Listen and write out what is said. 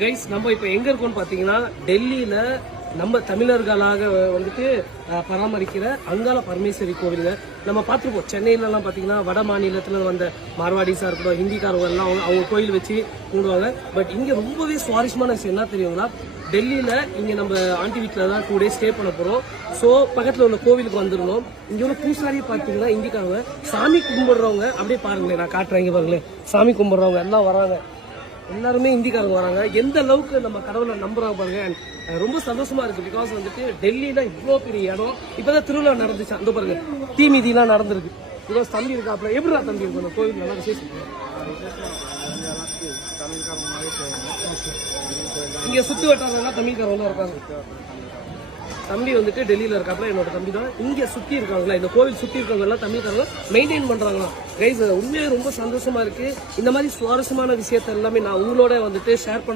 Guys நம்ம இப்போ எங்க இருக்கோம்னு பாத்தீங்கன்னா டெல்லியில நம்ம தமிழர்களாக வந்துட்டு பராமரிக்கிற அங்காள பரமேஸ்வரி கோவிலுங்க. நம்ம பார்த்துருப்போம் சென்னையில எல்லாம் பாத்தீங்கன்னா வட மாநிலத்துல வந்த மார்வாடிஸா இருக்கட்டும், ஹிந்திக்காரங்க எல்லாம் அவங்க கோயில் வச்சு கும்பிடுவாங்க. பட் இங்க ரொம்பவே சுவாரஸ்யமான விஷயம் என்ன தெரியுங்களா, டெல்லியில இங்க நம்ம ஆண்டி வீட்டில் தான் 2 days ஸ்டே பண்ண போறோம். ஸோ பக்கத்துல உள்ள கோவிலுக்கு வந்துடணும். இங்க உள்ள பூசாரி பாத்தீங்கன்னா இந்திக்காரங்க சாமி கும்பிடுறவங்க அப்படியே பாருங்களேன், நான் காட்டுறேன் பாருங்களேன். சாமி கும்பிடுறவங்க எல்லாம் வராங்க, எல்லாருமே இந்திக்காரங்க வராங்க. எந்த அளவுக்கு நம்ம கடவுளை நம்புறாங்க பாருங்க. ரொம்ப சந்தோஷமா இருக்கு. பிகாஸ் வந்துட்டு டெல்லியில இவ்வளோ பெரிய இடம். இப்பதான் திருவிழா நடந்துச்சு, அந்த பாருங்க தீ மீதிலாம் நடந்திருக்கு. பிகாஸ் தம்பி இருக்காப்ல. எப்படிடா தம்பி இருக்கும் அந்த கோவில்? நல்லா விசேஷம். இங்க சுத்தி வட்டாரம்லாம் தமிழ்காரங்க இருக்காங்க. தம்பி வந்துட்டு டெல்லியில இருக்காப்ல, என்னோட தம்பி தான். இங்க சுத்தி இருக்காங்களா, இந்த கோவில் சுத்தி இருக்கவங்க எல்லாம் தமிழ்காரங்க மெயின்டைன் பண்றாங்களா. கைஸ் உண்மையே ரொம்ப சந்தோஷமா இருக்கு. இந்த மாதிரி சுவாரஸ்யமான விஷயத்த எல்லாமே நான் உங்களோட வந்துட்டு ஷேர்